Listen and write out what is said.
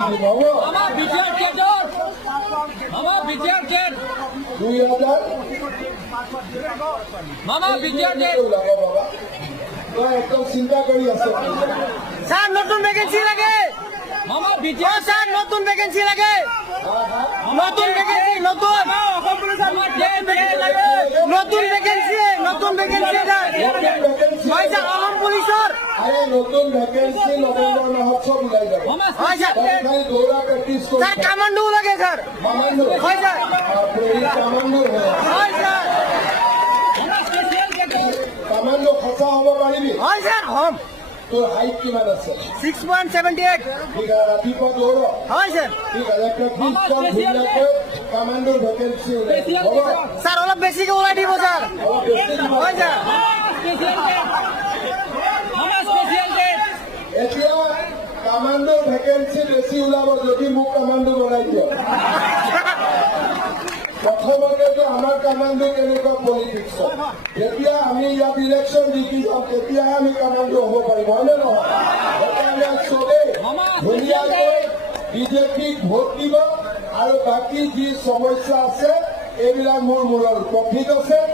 মামা BTR gate মামা BTR gate 2000 মামা বিটিআৰ গেট একদম চিন্তা কৰি আছে স্যার নতুন ভ্যাকেন্সি লাগে মামা বিটিআর স্যার নতুন ভ্যাকেন্সি লাগে নতুন ভ্যাকেন্সি নতুন নতুন ভ্যাকেন্সি পয়সা আহম পুলিশের আরে নতুন ভ্যাকেন্সি নৱেম্বৰ মাহত সব ওলাই যাব মামা হয় স্যাৰ খালি দৌৰা প্ৰেক্টিছ কৰি স্যাৰ কামান্ডো লাগে স্যাৰ কামান্ডো হয় স্যাৰ কামান্ডো হয় স্যাৰ মামা স্পেশাল গেট কামান্ডো সঁচা হ'ব পাৰিবি হয় স্যাৰ হোম তোৰ হাইট কিমান আছে 6.78 ঠিক আছে ৰাতিপুৱা দৌৰ হয় স্যাৰ ঠিক আছে প্ৰেক্টিছ কৰ ধুনীয়াকৈ কামান্ডোৰ ভেকেন্সি ওলাই হ'ব স্যার অলপ বেশিকে ওলাই দিব স্যার অলপ বেছি দিব। হয় স্যার স্পেশাল গেট মামা স্পেশাল গেট এতিয়া কামান্ডোৰ ভেকেন্সি বেছি ওলাব যদি মোক কামান্ডো বনাই দিয়ক প্ৰথমতেতো আমাৰ কামান্ডো কেনেকুৱা পলিটিক্স যেতিয়া আমি ইয়াত ইলেকশ্যন জিকি যাম তেতিয়াহে আমি কামান্ডো হ'ব পাৰিম হয়নে নহয় সেইকাৰণে চবেই ধুনীয়াকৈ বিজেপিক ভোট দিব আৰু বাকী যি সমস্যা আছে এইবিলাক মোৰ মূৰৰ প্ৰফিট আছে